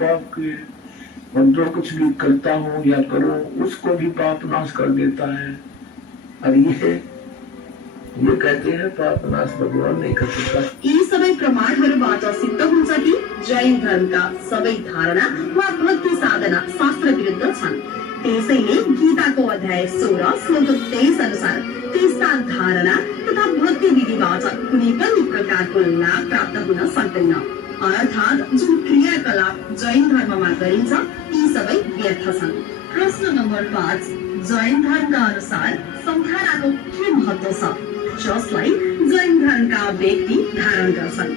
पाप किए और जो कुछ भी करता हूँ या करूँ उसको भी पाप नाश कर देता है। और ये कहते हैं पाप नाश भगवान नहीं कर सकता। यी सबै प्रमाणहरूबाट सिद्ध हुन्छ कि जैन धर्मका सबै धारणा वा भक्ति साधना शास्त्र विरुद्ध छन्। त्यसैले गीताको अध्याय 16 श्लोक 23 अनुसार त्यस्ता धारणा तथा भक्ति विधिबाट कुनै पनि प्रकारको लाभ प्राप्त हुन सक्दैन। अर्थात् जुन क्रियाकलाप जैन धर्ममा गरिन्छ ती सबै व्यर्थ छन्। प्रश्न नम्बर 5, जैन धर्मका अनुसार संखाराको के महत्व छ जसलाई जैन धर्मका व्यक्ति धारण गर्छन्?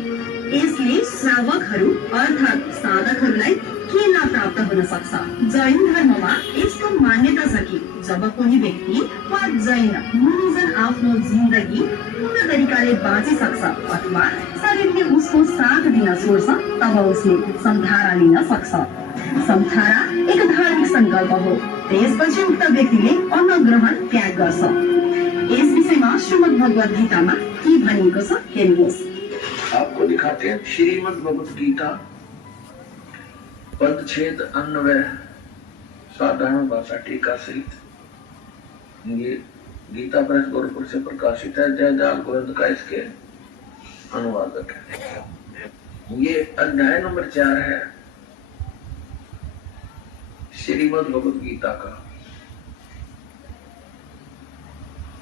यसले श्रावकहरू अर्थात् साधकहरूलाई के लाभ प्राप्त हुन सक्छ? जैन धर्ममा यस्तो मान्यता छ कि जब कुनै व्यक्ति वा जैन मुनिजन आफ्नो जिन्दगी पूर्ण तरिकाले बाँचिसक्छ अथवा शरीरले उसको साथ दिन छोड्छ तब उसले संधारा लिन सक्छ। संधारा एक धार्मिक संकल्प हो। त्यसपछि उक्त व्यक्तिले अन्न ग्रहण त्याग गर्छ। इस विषय में श्रीमद् भगवद गीता में की भनिएको छ हेर्नुहोस्। आपको दिखाते हैं श्रीमद् भगवद गीता पदछेद अन्वय साधारण भाषा टीका सहित। ये गीता प्रेस गोरखपुर से प्रकाशित है। जयजाल गोविंद का इसके अनुवादक है। ये अध्याय नंबर 4 है श्रीमद् भगवद गीता का।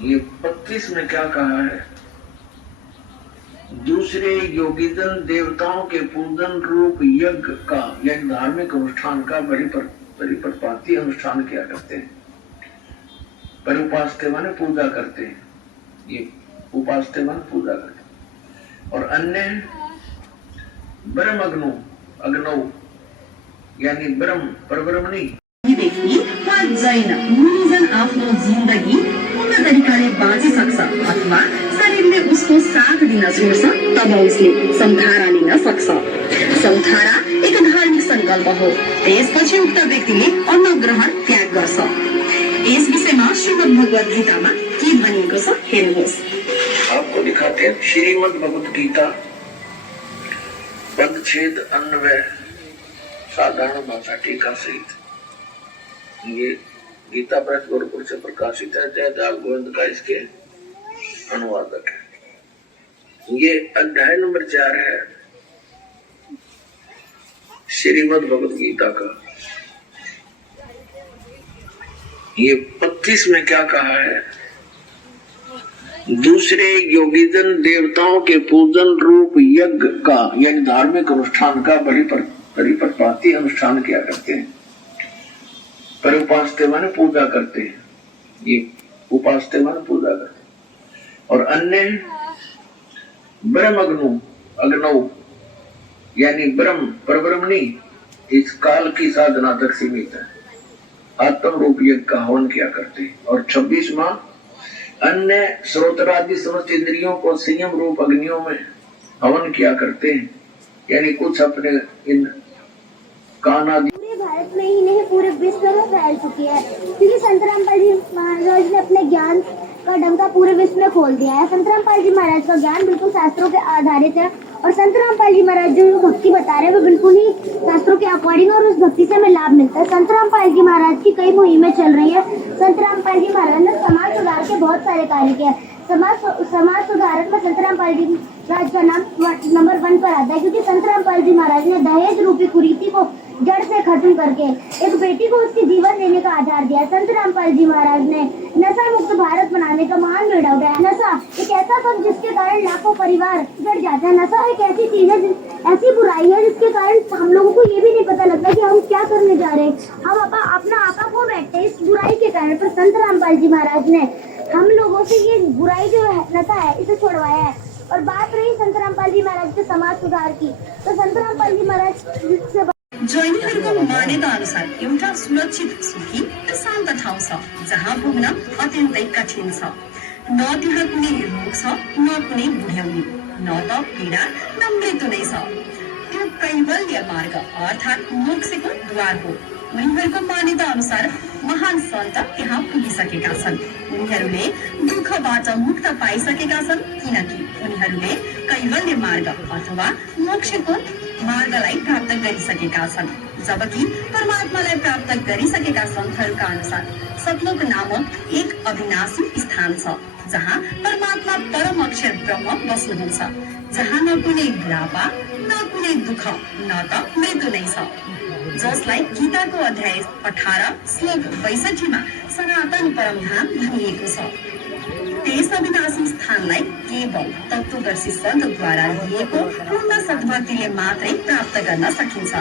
ये 25 में क्या कहा है? दूसरे योगीजन देवताओं के पूजन रूप यज्ञ का यज्ञ धार्मिक अनुष्ठान का परिपाती अनुष्ठान किया करते हैं। परिउपास्ते माने पूजा करते हैं। ये उपास्ते माने पूजा करते हैं। और अन्य ब्रह्म अग्नौ यानी ब्रह्म परब्रह्मणी व्यक्ति वा जैन मुनिजन आफ्नो जिन्दगी पूर्ण तरिकाले बाँचिसक्छ अथवा शरीरले उसको साथ दिन छोड्छ तब उसले संधारा लिन सक्छ। संधारा एक धार्मिक संकल्प हो। त्यसपछि उक्त व्यक्तिले अन्न ग्रहण त्याग गर्छ। यस विषयमा श्रीमद् भगवद गीतामा के भनिएको छ हेर्नुहोस्। आपको दिखाते हैं श्रीमद् भगवद गीता पदछेद अन्वय साधारण भाषा टीका सहित। ये गीता प्रेस गोरखपुर से प्रकाशित है। जयजाल गोविंद का इसके अनुवादक है। ये अध्याय नंबर 4 है श्रीमद् भगवद गीता का। ये 25 में क्या कहा है? दूसरे योगीजन देवताओं के पूजन रूप यज्ञ का यानी धार्मिक अनुष्ठान का परिपाती अनुष्ठान किया करते हैं। पर उपास्ते माने पूजा करते हैं। ये उपास्ते माने पूजा करते हैं। और अन्य ब्रह्म अग्नौ यानी ब्रह्म परब्रह्मणी इस काल की साधना तक सीमित है। आत्म रूप यज्ञ का हवन किया करते हैं। और 26वां अन्य श्रोत्रादि समस्त इंद्रियों को संयम रूप अग्नियों में हवन किया करते हैं। यानी कुछ अपने इन कान आदि भारत में ही नहीं पूरे विश्व में फैल चुकी है, क्योंकि संत रामपाल जी महाराज ने अपने ज्ञान का डंका पूरे विश्व में खोल दिया है। संत रामपाल जी महाराज का ज्ञान बिल्कुल शास्त्रों के आधारित है और संत रामपाल जी महाराज जो भक्ति बता रहे हैं वो बिल्कुल ही शास्त्रों के अकॉर्डिंग और उस भक्ति से हमें लाभ मिलता है। संत रामपाल जी महाराज की कई मुहिमें चल रही है। संत रामपाल जी महाराज ने समाज सुधार के बहुत सारे कार्य किए। समाज सुधारक में संत रामपाल जी महाराज का नाम नंबर 1 पर आता है, क्योंकि संत रामपाल जी महाराज ने दहेज रूपी कुरीति को जड़ से खत्म करके एक बेटी को उसके जीवन देने का आधार दिया। संत रामपाल जी महाराज ने नशा मुक्त भारत बनाने का महान बेड़ा उठाया। नशा एक ऐसा शब्द जिसके कारण लाखों परिवार बिगड़ जाते हैं। नशा एक ऐसी चीज है, ऐसी बुराई है जिसके कारण हम लोगों को ये भी नहीं पता लगता कि हम क्या करने जा रहे हैं। हम अपना आपा खो बैठते हैं इस बुराई के कारण। पर संत रामपाल जी महाराज ने हम लोगों से ये बुराई जो है नशा है इसे छुड़वाया है। और बात रही संत रामपाल जी महाराज के समाज सुधार की, तो संत रामपाल जी महाराज जैनहरूको मान्यता अनुसार एउटा सुरक्षित सुखी र शान्त ठाउँ छ जहाँ पुग्न अत्यन्तै कठिन छ। न त्यहाँ कुनै रोग छ, न कुनै बुढ्याउनी, न त पीडा न मृत्यु नै छ। त्यो कैवल्य मार्ग अर्थात् मोक्षको द्वार हो। उनीहरूको मान्यता अनुसार महान सन्त त्यहाँ पुगिसकेका छन्। उनीहरूले दुःखबाट मुक्त पाइसकेका छन्, किनकि उनीहरूले कैवल्य मार्ग अथवा मोक्षको मार्गलाई प्राप्त गरिसकेका छन्, जबकि परमात्मालाई प्राप्त गरिसकेका सन्तहरूका अनुसार सतलोक नामक एक अविनाशी स्थान छ, जहाँ परमात्मा परम अक्षर ब्रह्म बस्नुहुन्छ, जहाँ न कुनै बुढापा न कुनै दुःख न त मृत्यु नै छ, जसलाई गीताको अध्याय 18 श्लोक 62 मा सनातन परमधाम भनिएको छ। त्यस अविनाशी स्थानलाई केवल तत्त्वदर्शी सन्तद्वारा दिएको पूर्ण सद्भक्तिले मात्रै प्राप्त गर्न सकिन्छ।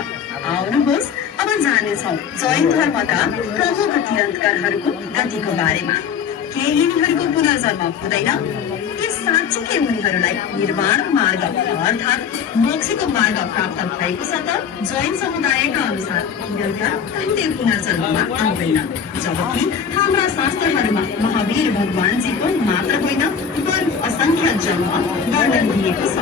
आउनुहोस् अब जानेछौँ जैन धर्मका प्रमुख तीर्थंकरहरूको गतिको बारेमा। के यिनीहरूको पुनर्जन्म हुँदैन? के साँच्चीकै उनीहरूलाई निर्वाण मार्ग अर्थात् मोक्षको मार्ग प्राप्त भएको छ त? जैन समुदायका अनुसार यिनीहरूका कहिल्यै पुनर्जन्ममा आउँदैन, जबकि हाम्रा शास्त्रहरूमा महावीर भगवानजीको मात्र होइन बरु असंख्य जन्म वर्णन दिएको छ।